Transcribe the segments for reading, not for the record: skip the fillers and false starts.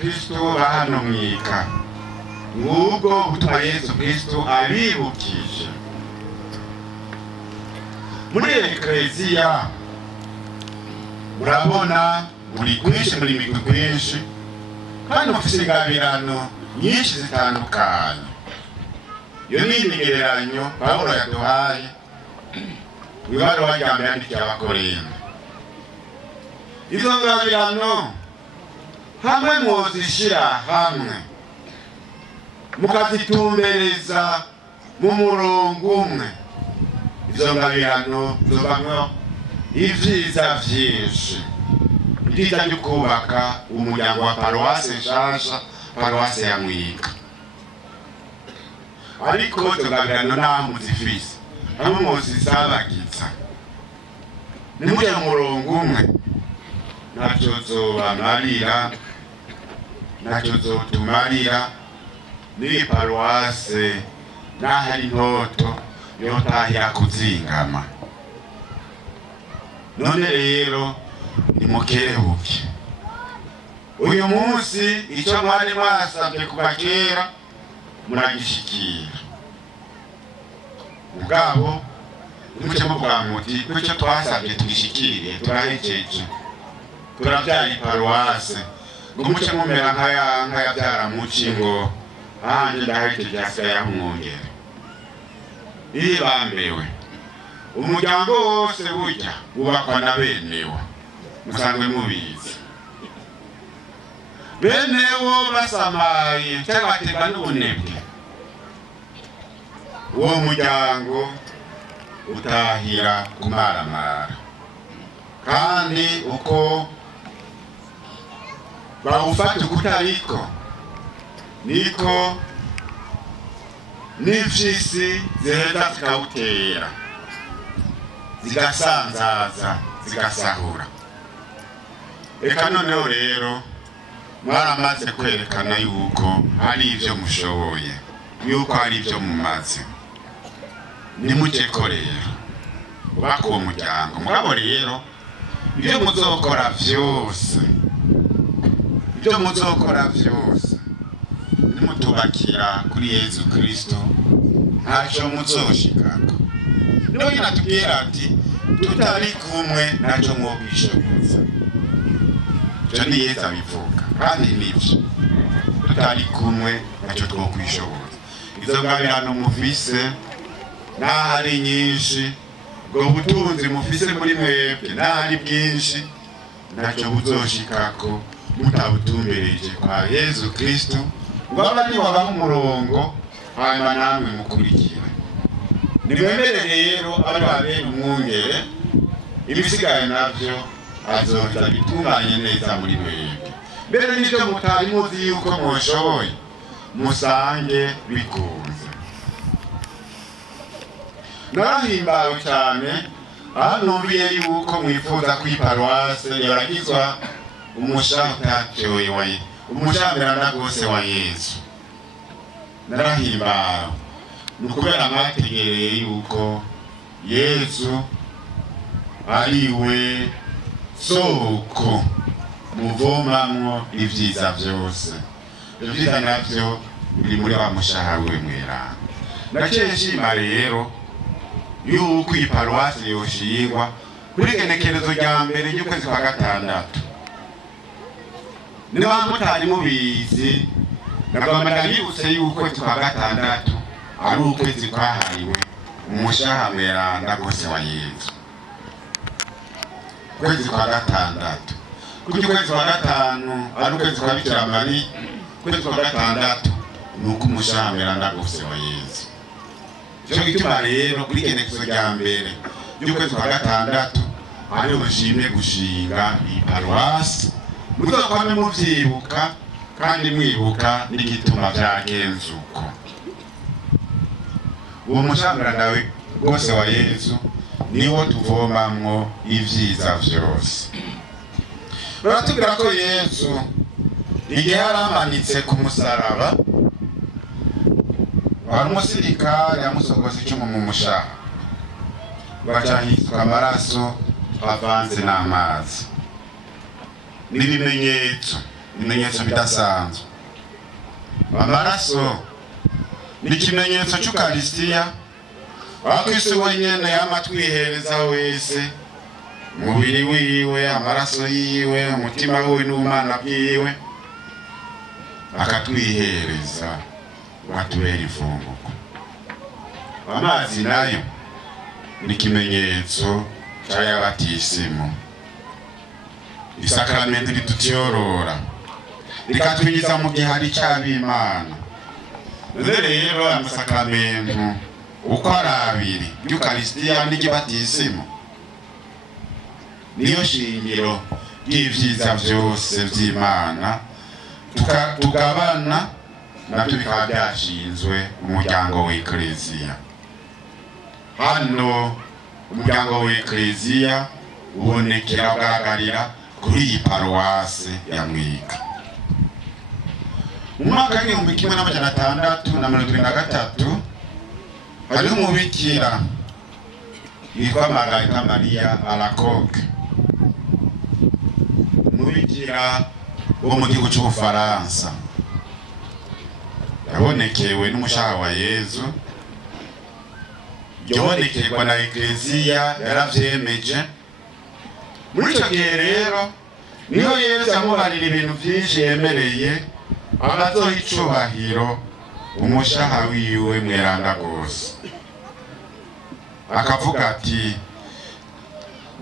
Kristo hano mwika ngubwo butuma Yesu Kristo abibukije muri ekleziya. Murabona muri kwinshi, muri migwi kwinshi, kandi mufise ingabirano nyinshi zitandukanye. Iyo ni imigereranyo Pawulo yaduhaye mw'ibaruwa rya mbere yandikiye Abakorinto. Izo ngabirano hamwe mwozishira hamwe mukazitumbereza mu murongo umwe, izo ngabirano zovamwo ivyiza vyinshi, ivyiza vyo kubaka umuryango wa paruwase nshasha, paruwase ya Mwika. Ariko izo ngabirano nta muzifise, hamwe muzisabagiza nimuje mu murongo umwe, naco zobamarira, naco zotumarira niri paruwase n'ahari ntoto yotahira kuzingama. None rero nimukerebuke, uyu munsi ico mwari mwasavye kuva kera muragishikira. Mugabo nimuce muvuga muti kuco twasavye tugishikire turahejeje, turavyaye paruwase, ngo muce mumera nkaya vyaramuci ngo ahanje ndahejeje hasigaye amwongere. Bambewe umuryango wose burya wubakwa na benewo, musanzwe mubizi. Benewo basamaye cyangwa baterwa n'ubunebwe, uwo muryango utahira kumaramara, kandi uko bawufata ukutariko niko n'imfyisi ziheza zikawutera, zigasanzaza, zigasahura. Eka noneho rero mwaramaze kwerekana yuko hari ivyo mushoboye, yuko hari ivyo mumaze. Nimuceko rero ubaka uwo muryango. Mugabo rero ivyo muzokora vyose, ivyo muzokora vyose nimutubakira kuri Yesu Kristo, ntaco muzoshikako. Niwe nyina tubwira ati tutari kumwe ntaco mwokwishoboza. Ico ni Yesu abivuga, kandi nivyo, tutari kumwe ntaco twokwishoboza. Izo ngabirano mufise n'ahari nyinshi, ubwo butunzi mufise muri mwebwe n'ahari bwinshi, ntaco buzoshikako mutabutumbereje kwa Yesu Kristo, ngo abandi babaho umurongo hanyuma namwe mukurikira. Nimwemere rero abari babera umwungere, ibisigaye navyo azoza bitunganye neza muri mwebwe. Mbere n'ivyo mutari muzi yuko mushoboye, musange bikunze. Narahimbawe cyane aho numviye yuko mwifuza kwiparuwase yoragizwa umushamirana gose wa Yesu. Narahimbawe nukubera mwategereye yuko Yesu ariwe soko muvomamwo ivyiza vyose. Ivyiza navyo biri muri wa mushaha wiwe mweranda. Naciye nshima rero yuko iyi paruwasi yoshingwa kuri genekerezo rya mbere ry'ukwezi kwa gatandatu. Niba mutari mubizi, nagomba ndabibutse yuko ukwezi kwa gatandatu ari ukwezi kwahariwe umushaha mweranda gose wa Yesu. Ukwezi kwa gatandatu, kuko ukwezi kwa gatanu ari ukwezi kwa Bikira Mariya, ukwezi kwa gatandatu nuko umushaha mweranda gose wa Yesu. Cyo gituma rero kuri genekerezo rya mbere ry'ukwezi kwa gatandatu ari ubushime gushinga iyi paruwasi. Muzokwame muvyibuka kandi mwibuka n'igituma vyagenze uko. Uwo mushamirana gose wa Yesu niwo tuvomamwo ivyiza vyose. Baratubwira ko Yesu igihe yaramanitse ku musaraba, wari umusirikare yamusogoza icumu mu mushaha. bacahiswa amaraso avanze n'amazi. N'ibimenyetso bidasanzwe. Amaraso ni ikimenyetso cy'Ukaristiya, aho Kristo wenyine yamatwihereza wese umubiri wiwe, amaraso yiwe, umutima wiwe n'ubumana bwiwe, akatwihereza watubera ifunguro. Amazi nayo ni ikimenyetso cy'ayabatisimu, isakramento ridutyorora rikatwinjiza mu gihari cy'ab'Imana. Rero amasakramento uko ari abiri, y'Ukaristiya n'igibatisimu, niyo shingiro ry'ivyiza byose by'Imana tugabana, nabyo bikaba byashinzwe umuryango w'Ekleziya. Hano umuryango w'Ekleziya ubonekera ugaragarira kuri iyi paruwase ya Mwiga. Mu mwaka w'igihumbi kimwe n'amajana 673 hariho umubikira yitwa Margarita Maria Alacoque, umubikira wo mu gihugu cy'Ubufaransa, yabonekewe n'umushaha wa Yezu. Yabonekerwa na Ekleziya yaravyemeje. Muri icyo gihe rero niho Yezu yamubarira ibintu byinshi yemereye abazoha icubahiro umushaha wiwe mweranda gose. Akavuga ati,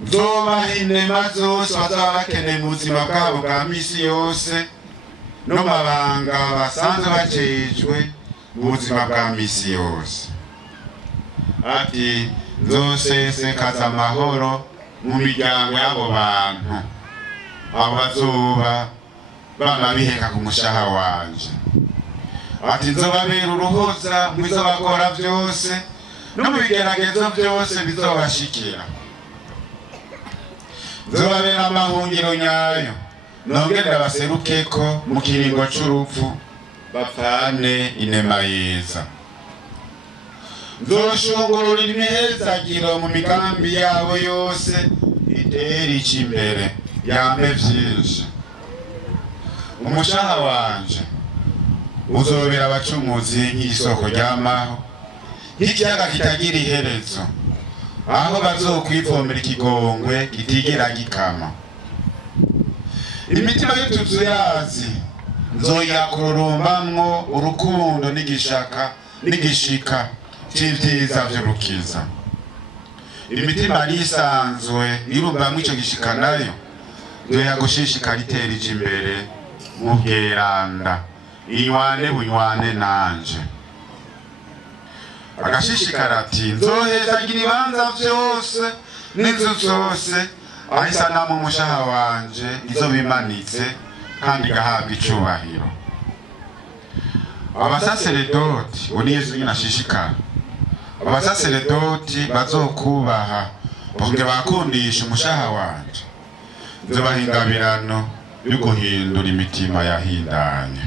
nzobaha inema zose bazaba bakeneye mu buzima bwabo bwa misi yose, no mabanga basanzwe bajejwe mu buzima bwa misi yose. Ati, nzosesekaza amahoro mu miryango y'abo bantu, abo bazoba bama biheka ku mushaha wanje. Ati, nzobabera uruhoza mu bizo bakora byose, no mu bigeragezo byose bizobashikira. Nzobabera amahungiro nyayo, nongere baserukeko mu kiringo c'urupfu, bapfane inema yeza. Nzoshongorora imihezagiro mu migambi yabo yose, itera ica imbere yambe vyinshi. Umushaha wanje uzobera abacumuzi nk'isoko ry'amaho, nk'ikiyaga kitagira iherezo, aho bazokwivomera ikigongwe kitigera gikama. Imitima y'utuzuyazi nzoyakururumbamwo urukundo n'igishika c'ivyiza vy'urukiza. Imitima yarisanzwe irumbamwo ico gishika nayo nzoyagushishikara itera ija imbere mu bweranda, inywane bunywane nanje. Agashishikara ati, nzohezagira ibibanza vyose n'inzu zose aho isanamu umushaha wanje izobimanitse kandi igahabwa icubahiro. Abasaseredoti, ubu ni Yesu nyine ashishikara, abasaseredoti bazokubaha bonge bakundisha umushaha wanje, nzobaha ingabirano yo guhindura imitima yahindanye.